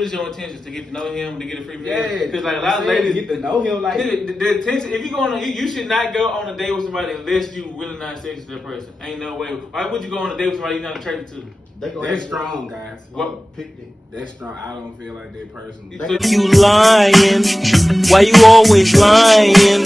what is your intentions to get to know him, to get a free meal? Yeah, because like a lot of ladies get to know him. Like the intention. If you going on, you should not go on a date with somebody unless you really not sexy to the person. Ain't no way. Why would you go on a date with somebody you're not attracted to? That's strong, guys. What? That's strong. I don't feel like that person. You lying? Why you always lying?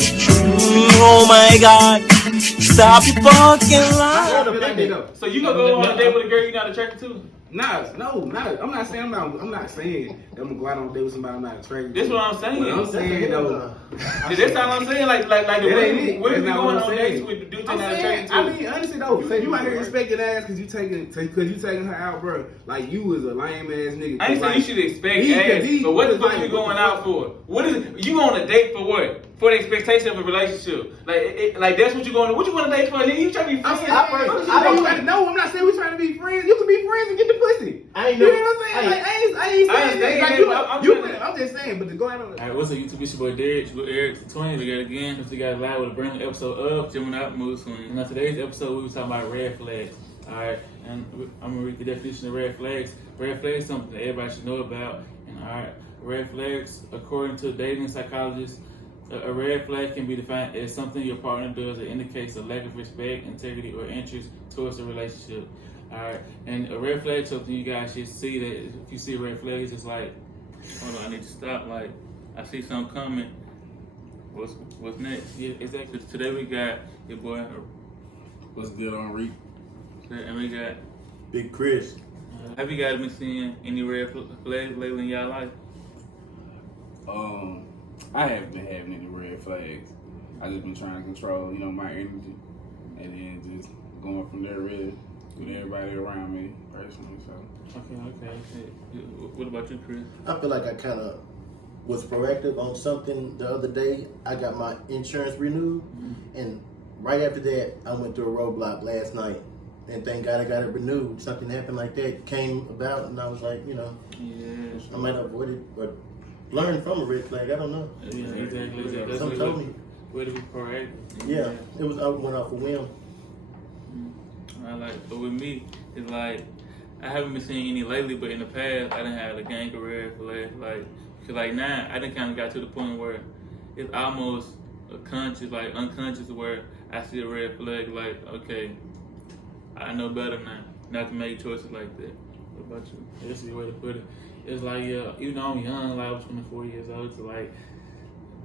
Oh my God! Stop fucking I lying. feel like that though. So you gonna go on a date with a girl you're not attracted to? Nah, no, not. I'm not saying that I'm gonna go out on a date with somebody I'm not attracted to. That's what I'm saying. What I'm saying though. That's all I'm saying. Like That ain't it. what if you That's not going what on I'm dates saying. with the dudes I'm you're not saying, attracted to? I mean, honestly though, so you out here expecting ass because you taking her out, bro. Like you was a lame ass nigga. I ain't saying like, you should expect he- ass, he- but what is like, you what going the out fuck? for? What is it? You on a date for what? For the expectation of a relationship. Like that's what you going to. What you want to date for? Nigga, you trying to be friends? No, I'm not saying we trying to be friends. You can be friends and get the pussy. I ain't You know. know what I'm saying? Like, I ain't saying like, I'm just saying, but to go out on Alright, what's up YouTube? It's your boy Derek with Eric the Twin. We got again. We got live with a brand new episode of Gemini Out Mood Swing. And on today's episode, we were talking about red flags. Alright, and I'm gonna read the definition of red flags. Red flags is something that everybody should know about. And alright, red flags, according to dating psychologists, a red flag can be defined as something your partner does that indicates a lack of respect, integrity, or interest towards the relationship. Alright, and a red flag is something you guys should see that if you see red flags, it's like, hold on, I need to stop. Like, I see something coming. What's next? Yeah, exactly. Today we got your boy. What's good on Reek? And we got. Big Chris. Have you guys been seeing any red flags lately in y'all life? I haven't been having any red flags. I just been trying to control, my energy, and then just going from there really with everybody around me personally. So Okay. What about you, Chris? I feel like I kind of was proactive on something the other day. I got my insurance renewed, and right after that, I went through a roadblock last night. And thank God I got it renewed. Something happened like that came about, and I was like, Yeah. I might avoid it, but learn from a red flag. I don't know. Yeah, exactly. Some told me. Way to be proactive. Yeah, it was. I went off a whim. But with me, it's like I haven't been seeing any lately, but in the past I didn't have a gang of red flags. Cause now I done kind of got to the point where it's almost unconscious, where I see a red flag. Like, okay, I know better now, not to make choices like that. What about you? This is the way to put it. It's like, even though I'm young, like I was 24 years old, it's like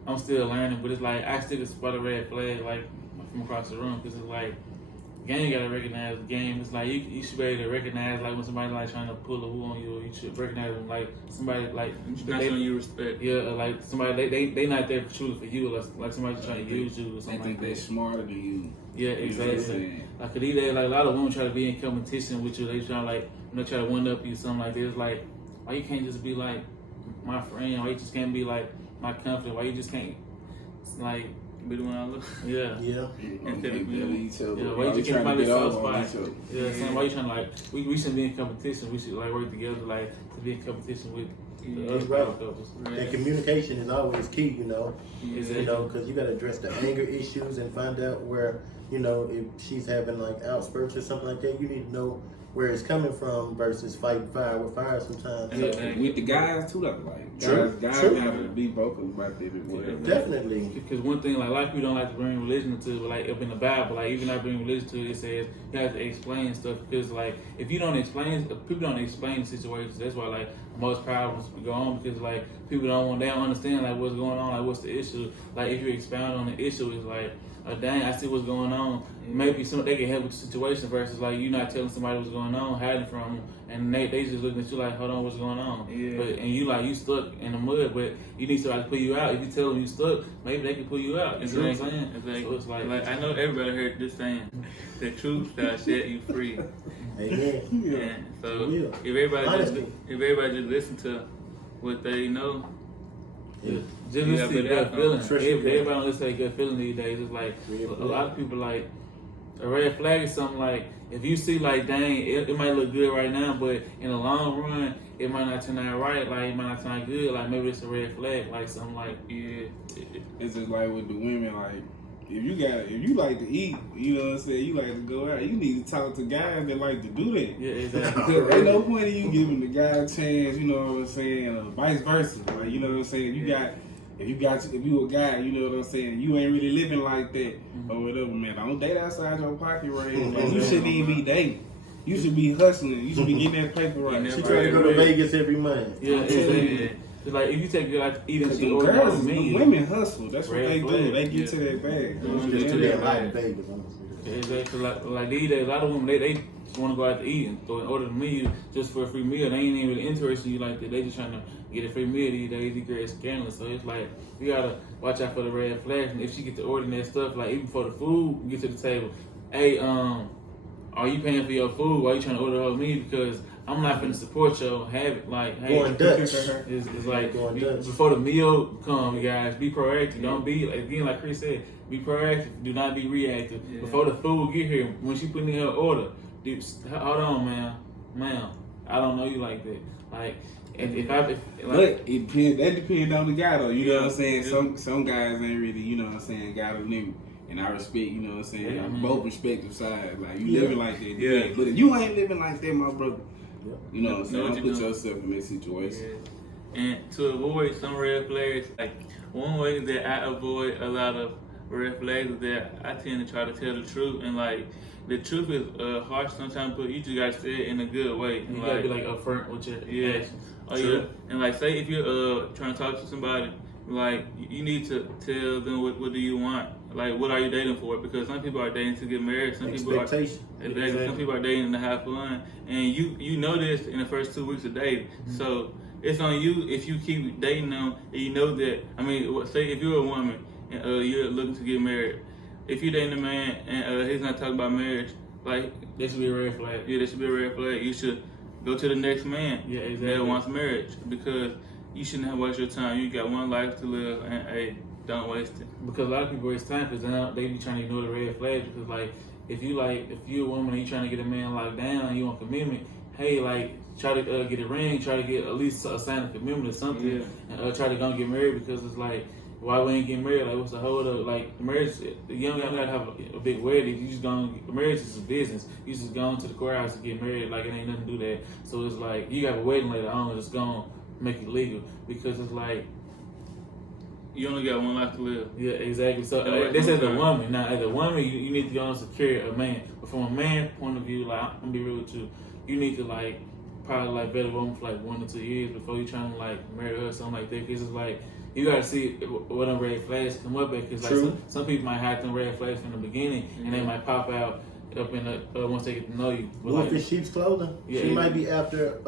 I'm still learning, but it's like I still can spot a red flag like from across the room, because it's like game gotta recognize the game. It's like you should be able to recognize like when somebody like trying to pull a woo on you, or you should recognize them like somebody like not showing you respect. Yeah, like somebody they not there truly for you, like somebody trying to use you or something like they're that. smarter than you. Yeah, exactly. Like these days, like a lot of women try to be in competition with you. They try when they try to one up you, something like this. It's like, why you can't just be like my friend? Why you just can't be like my confidant? Why you just can't like be the one I look? Yeah. Instead of Why you just can't find this soft spot? Yeah, saying why you trying to like we shouldn't be in competition. We should like work together like to be in competition with the other couples. And communication is always key, Exactly. because you got to address the anger issues and find out where, if she's having like outspurts or something like that, you need to know where it's coming from versus fighting fire with fire sometimes. With the guys too, like True. guys have to be vocal about it. Definitely. Because one thing, like a lot of people don't like to bring religion into it, but like up in the Bible, like even I bring religion to it, it says you have to explain stuff. Because like if you don't explain, people don't explain situations. That's why like most problems go on, because like people they don't understand like what's going on, like what's the issue. Like if you expound on the issue, it's like, oh dang, I see what's going on. Maybe they can help with the situation versus like you not telling somebody what's going on, hiding from them, and they just looking at you like, hold on, what's going on? Yeah. But and you stuck in the mud, but you need somebody to pull you out. If you tell them you stuck, maybe they can pull you out. You know what I'm saying? Exactly. So it's like I know everybody heard this saying, the truth shall set you free. Amen. Yeah. So if everybody just listen to what they know. Yeah. Just listen to their feeling. Everybody don't listen to their good feeling these days. It's like a lot of people like a red flag is something like if you see like dang it might look good right now, but in the long run it might not turn out right. Like it might not turn out good. Like maybe it's a red flag. Like something like It's just like with the women, like if you like to eat, you know what I'm saying, you like to go out, you need to talk to guys that like to do that. Yeah, exactly. Because ain't no point in you giving the guy a chance, you know what I'm saying, or vice versa. Like, you know what I'm saying, if you a guy, you know what I'm saying, you ain't really living like that or whatever, man. Don't date outside your pocket right here. Like, you shouldn't even be dating. You should be hustling. You should be getting that paper right. Yeah, She trying to go to Vegas every month. Yeah, I'm telling exactly. you. It's like if you take a girl out to eat and she The order girls, on the me. women hustle. That's what Red they flag. do. They get Yeah. to that bag. Mhm. It's Yeah. too damn hot in Vegas. Exactly. Like these days, a lot of women they just want to go out to eat and order the meal just for a free meal. They ain't even really interested in you like that. They just trying to get a free meal these days. These girls scandalous. So it's like you gotta watch out for the red flags. And if she get to ordering that stuff, like even for the food, get to the table. Hey, are you paying for your food? Why you trying to order her meal? Because I'm not gonna support your habit. Like, hey, Going Dutch. it's like Going Dutch. before the meal come, you guys be proactive. Don't be like Chris said, be proactive. Do not be reactive. Yeah. Before the food get here, when she put in her order, dude, hold on, ma'am, I don't know you like that. Like, if But it depends. That depends on the guy, though. You know what I'm saying? Yeah. Some guys ain't really, you know what I'm saying, got a limit. And I respect, you know what I'm saying, Yeah, I mean- both respective sides. Like, you Yeah. living like that. Yeah. But if you ain't living like that, my brother, Yeah. you know what I'm saying, Know what don't you put doing. yourself in that situation. And to avoid some red flags, like one way that I avoid a lot of red flags is that I tend to try to tell the truth, and like the truth is harsh sometimes, but you just gotta say it in a good way. You And, gotta be like upfront with your yeah, actions. oh True. yeah, and like say if you're trying to talk to somebody, like you need to tell them what do you want, like what are you dating for? Because some people are dating to get married, some people are. Expectation. Exactly. Some people are dating to have fun, and you know this in the first 2 weeks of dating. So it's on you if you keep dating them, and you know that. I mean, say if you're a woman and you're looking to get married, if you're dating a man and he's not talking about marriage, like This should be a red flag. yeah, that should be a red flag. You should go to the next man Yeah, that exactly. wants marriage, because you shouldn't have wasted your time. You got one life to live, and hey, don't waste it. Because a lot of people waste time because they be trying to ignore the red flags. Because like if you're a woman and you trying to get a man locked down and you want commitment, hey, like try to get a ring, try to get at least a sign of commitment or something, Yeah. and try to go and get married, because it's like, why we ain't getting married? Like, what's the hold up? Like, marriage, you don't gotta have a big wedding. You just marriage is a business. You just go to the courthouse to get married. Like, it ain't nothing to do that. So it's like, you got a wedding later on, it's gonna make it legal, because it's like, You only got one life to live. yeah, exactly. So Yeah, this as a okay. woman. Now, as a woman, you need to go and secure a man. But from a man point of view, like, I'm gonna be real with you, you need to like probably like vet a woman for like 1 to 2 years before you trying to like marry her or something like that. Because it's like you gotta see what them red flags come up at. Because like True. some people might hide them red flags from the beginning, and they might pop out up in the once they get to know you. But Wolf like, in sheep's clothing. Yeah, She yeah. might be after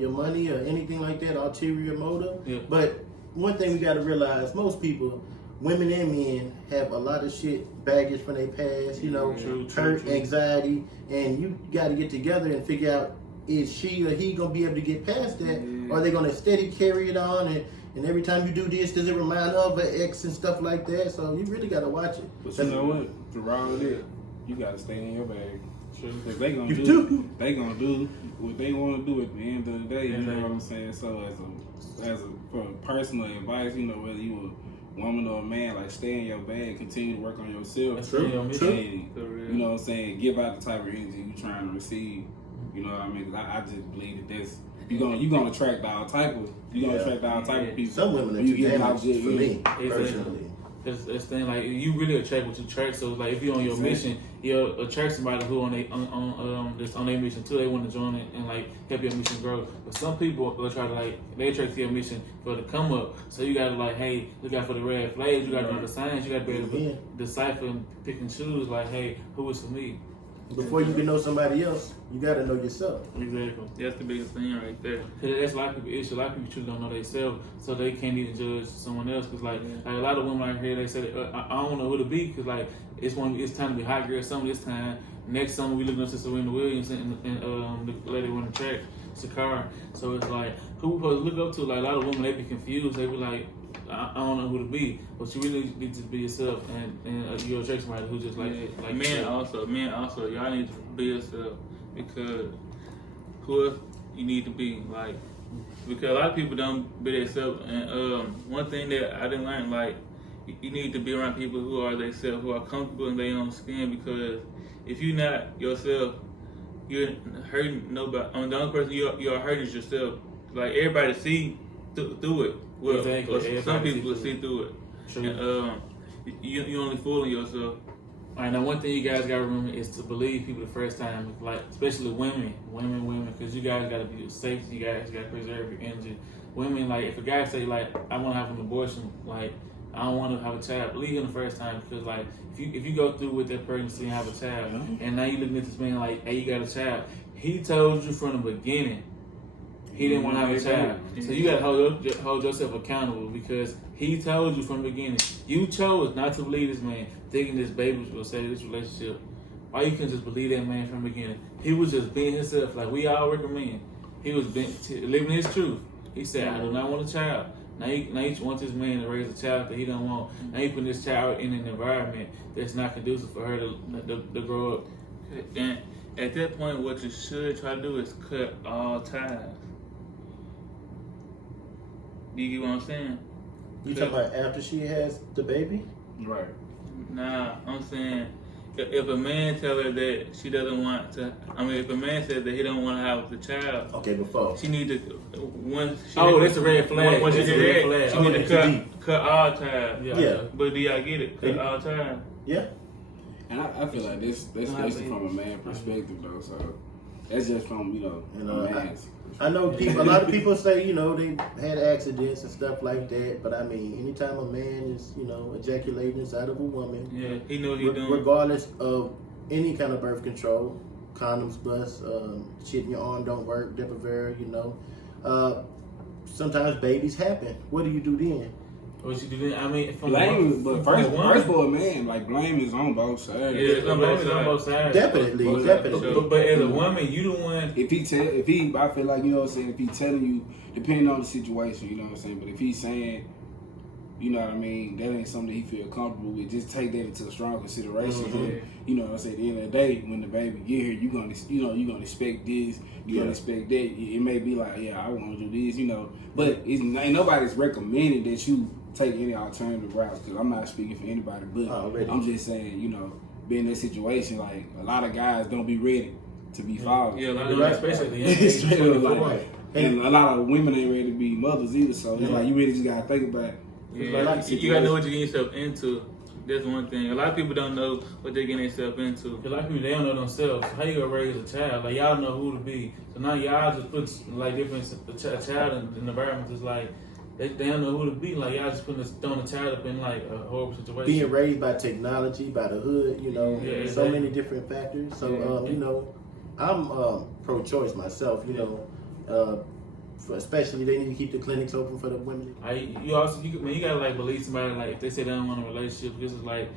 your money or anything like that, ulterior motive. Yeah. But one thing we got to realize, most people, women and men, have a lot of shit, baggage from their past, you know, True, hurt, true. anxiety, and you got to get together and figure out, is she or he going to be able to get past that? Or are they going to steady carry it on? And every time you do this, does it remind her of an ex and stuff like that? So you really got to watch it. But you know what? Through all of that, you gotta stay in your bag. True. Cause they gonna You do do. they gonna do what they want to do at the end of the day. You know what I'm saying? So for personal advice, you know, whether you a woman or a man, like stay in your bag, continue to work on yourself. That's True, your mission. true. And, For real. you know what I'm saying? Give out the type of energy you trying to receive. You know what I mean? 'Cause I just believe that that's you gonna attract all type of attract all type of people. Some women are When you too get damaged out there, for me, Exactly. personally. It's thing like you really attract what you attract. So like if you're on your Exactly. mission, you'll attract somebody who on their mission too. They want to join it and like help your mission grow. But some people will try to they attract to your mission for the come up. So you gotta hey, look out for the red flags. You gotta know the signs. You gotta be able to Yeah. decipher and pick and choose. Hey, who is for me? Before you can know somebody else, you got to know yourself. Exactly. That's the biggest thing right there. That's a lot of people issue. A lot of people truly don't know themselves, so they can't even judge someone else. Cause like a lot of women out here, they say I don't know who to be. Cause like it's time to be hot girl summer this time. Next summer we looking up to Serena Williams and the lady on the track, Sakara. So it's like who we supposed to look up to? Like a lot of women, they be confused. They be like, I don't know who to be. But you really need to be yourself, and you'll attract somebody who just like men also, y'all need to be yourself, because who else you need to be, because a lot of people don't be themselves. And one thing that I didn't learn, you need to be around people who are themselves, who are comfortable in their own skin. Because if you're not yourself, you're hurting nobody. I mean, the only person you are hurting is yourself. Like everybody see through it. Well, Exactly. or some Everybody people see see through it. True. And, you only fooling yourself. All right, now one thing you guys gotta remember is to believe people the first time, like especially women, because you guys gotta be safe. You guys gotta preserve your energy. Women, like if a guy say like I want to have an abortion, like I don't want to have a child, believe him the first time, because like if you go through with that person and have a child, and now you looking at this man like, hey, you got a child. He told you from the beginning he didn't want to have a child. So you gotta hold yourself accountable, because he told you from the beginning. You chose not to believe this man, thinking this baby was gonna save this relationship. Why you couldn't just believe that man from the beginning? He was just being himself, like we all recommend. He was living his truth. He said, I do not want a child. Now you want this man to raise a child that he don't want. Now you putting this child in an environment that's not conducive for her to grow up. And at that point, what you should try to do is cut all ties. Do you get what I'm saying? You talking about after she has the baby? Right. Nah, I'm saying if a man tell her that she doesn't want to, if a man says that he don't want to have the child, Okay, before. she need to That's a red flag. Once she That's a get red that, flag. she need to cut all ties. Yeah. But do y'all get it? Cut all ties. Yeah. And I feel like that's basically from a man perspective though. So that's just from And, a man's. I know a lot of people say, they had accidents and stuff like that, but I mean, anytime a man is, ejaculating inside of a woman, Yeah, he know what he doing. regardless of any kind of birth control, condoms bust, shit in your arm don't work, Depo-Provera, sometimes babies happen. What do you do then? What you do? I mean, from Blame, the but from first the woman, for a man, like blame is on both sides. Yeah, it's on blame both is on both sides. Definitely, definitely. But as a woman, you the one. If he, I feel like, you know what I'm saying, if he telling you, depending on the situation, you know what I'm saying, but if he's saying, you know what I mean, that ain't something that he feel comfortable with, just take that into a strong consideration. Mhm. You know what I'm saying, at the end of the day, when the baby get here, you're gonna expect this, you're gonna expect that. It may be like, yeah, I want to do this, but ain't nobody's recommending that you take any alternative routes, because I'm not speaking for anybody, but I'm just saying, being in that situation, like a lot of guys don't be ready to be fathers. Yeah, Especially at the age of Straight up, 24. like, and a lot of women ain't ready to be mothers either, so it's like you really just gotta think about it. Yeah, you gotta know what you're getting yourself into. That's one thing. A lot of people don't know what they're getting themselves into. Cause a lot of people, they don't know themselves. How you gonna raise a child? Like y'all know who to be. So now y'all just put like different a child in the environment. It's like they don't know who to be. Like y'all just throwing a child up in like a horrible situation. Being raised by technology, by the hood, Yeah, so many different factors. So, I'm pro-choice myself, especially they need to keep the clinics open for the women. You gotta like believe somebody. Like if they say they don't want a relationship, because it's like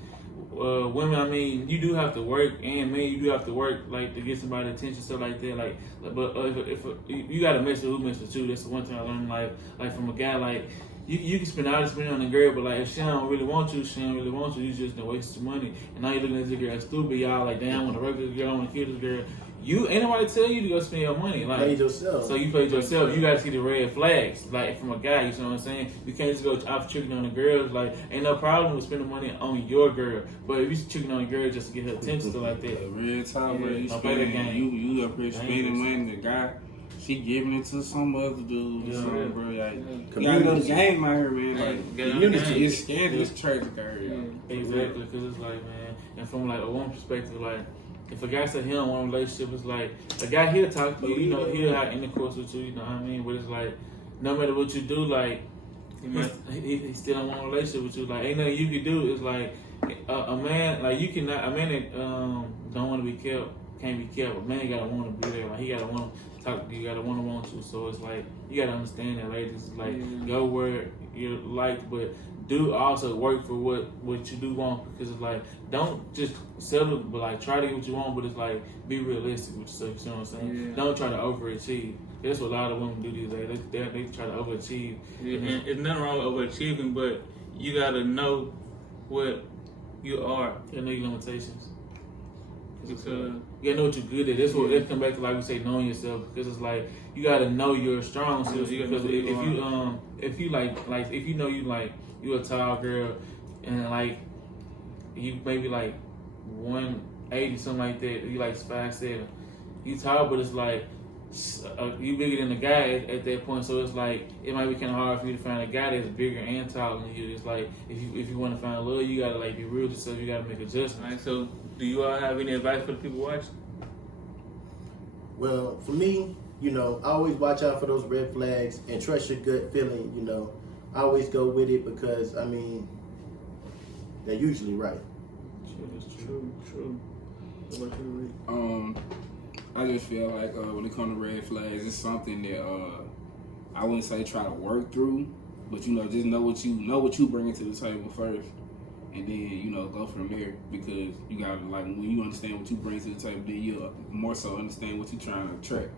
women. I mean, you do have to work, and men, you do have to work like to get somebody attention, stuff like that. But if you gotta mess with who mess with you. That's the one thing I learned. Like from a guy, like you can spend all this money on the girl, but like if she don't really want you, you just waste your money. And now you're looking at this girl as stupid. Y'all like, damn, I want to work with this girl, I want to kill this girl. You ain't nobody tell you to go spend your money. Like Played yourself. So you played yourself. You gotta see the red flags. Like from a guy, you know what I'm saying? You can't just go off tricking on the girls. Like ain't no problem with spending money on your girl. But if you tricking on a girl just to get her attention, stuff like that. Real talk, bro. You Don't play that spending, game. you up here spending money. The guy, she giving it to some other dude. Yeah. Something, bro. Like, Community. you gotta know the game out here, man. Like, Get on the game. it's scandalous, tragic out here. Exactly, because it's like, man, and from like a woman perspective, like if a guy said he don't want a relationship, it's like a guy he'll talk to you, he'll have intercourse with you, you know what I mean? But it's like no matter what you do, like he still don't want a relationship with you. Like ain't nothing you can do. It's like a man, like a man that don't want to be kept can't be kept. A man gotta want to be there. Like he gotta want to talk to you, gotta want you. So it's like you gotta understand that, ladies. It's like go where you like, but do also work for what you do want, because it's like don't just settle, but like try to get what you want, but it's like be realistic with yourself. You know what I'm saying? Yeah. Don't try to overachieve. That's what a lot of women do these days. They try to overachieve. Yeah, and it's nothing wrong with overachieving, but you gotta know what you are. You know your limitations. Because You gotta know what you're good at. That's come back to like we say, knowing yourself, because it's like you gotta know your strong suits. you gotta Because know who you if you know you a tall girl, and like you maybe like 180 something like that. You like 5'7". You tall, but it's like you bigger than the guy at that point. So it's like it might be kind of hard for you to find a guy that's bigger and taller than you. It's like if you want to find love, you gotta like be real with yourself. You gotta make adjustments. Alright, so do you all have any advice for the people watching? Well, for me, you know, I always watch out for those red flags and trust your gut feeling. You know, I always go with it because I mean, they're usually right. True. What about you, Reed? I just feel like when it comes to red flags, it's something that I wouldn't say try to work through, but you know, just know what you bring to the table first, and then you know go from there, because you gotta, like, when you understand what you bring to the table, then you'll more so understand what you're trying to attract.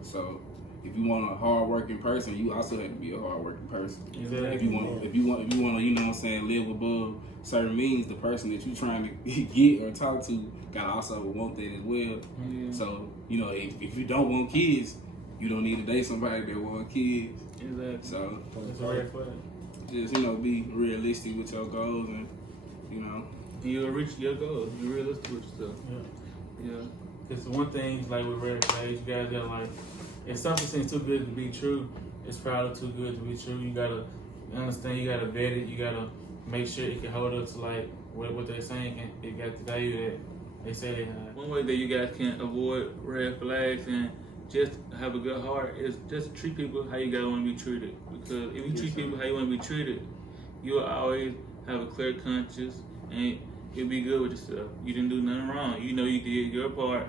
So if you want a hard working person, you also have to be a hard working person. Exactly. If you want to, you know what I'm saying, live above certain means, the person that you're trying to get or talk to gotta also want that as well. Yeah. So, you know, if you don't want kids, you don't need to date somebody that want kids. Exactly. So It's a red flag. just, you know, be realistic with your goals, and you know. You'll reach your goals. Be realistic with yourself. Yeah. Yeah. Because one thing, like with red flags, you guys gotta like, if something seems too good to be true, it's probably too good to be true. You gotta understand, you gotta vet it, you gotta make sure it can hold up to like what they're saying, and it got the value that they say they have. One way that you guys can avoid red flags and just have a good heart is just treat people how you guys want to be treated. Because if you treat people how you want to be treated, you'll always have a clear conscience and you'll be good with yourself. You didn't do nothing wrong. You know you did your part.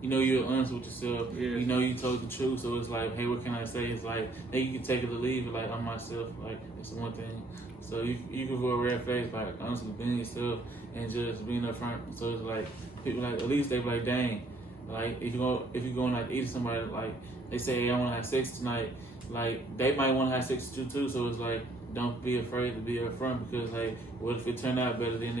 You know you're honest with yourself. Yeah. You know you told the truth. So it's like, hey, what can I say? It's like, hey, you can take it or leave it. Like, I'm myself. Like, it's one thing. So you can avoid red flags by honestly being yourself and just being upfront. So it's like, people like, at least they be like, dang. Like, if you go and like eat somebody, like, they say, hey, I want to have sex tonight. Like, they might want to have sex with you too. So it's like, don't be afraid to be upfront, because like, what if it turned out better than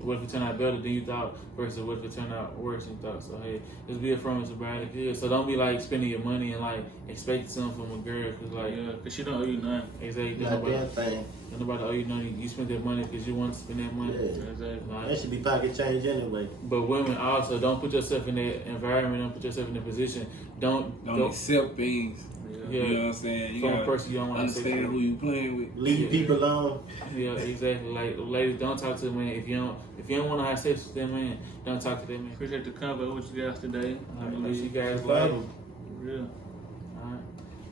what if it turned out better than you thought versus what if it turned out worse than you thought? So hey, just be upfront with somebody good. So don't be like spending your money and like expecting something from a girl, because like, Yeah, because she don't owe you nothing. exactly, Not damn thing. nobody owe you nothing. You spend that money because you want to spend that money. Yeah. Exactly. Like, That should be pocket change anyway. but women also, don't put yourself in that environment. Don't put yourself in that position. Don't Don't accept things. Yeah. You know what I'm saying? You From a gotta person you don't want to understand who you playing with. Leave Yeah. people alone. Yeah, exactly. Like, ladies, don't talk to the man if you don't want to have sex with that man. Don't talk to that man. Appreciate the convo with you guys today. All right, make sure you guys No like. problem. For real. All right,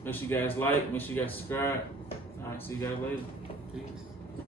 make sure you guys like. Make sure you guys subscribe. All right, see you guys later. Peace.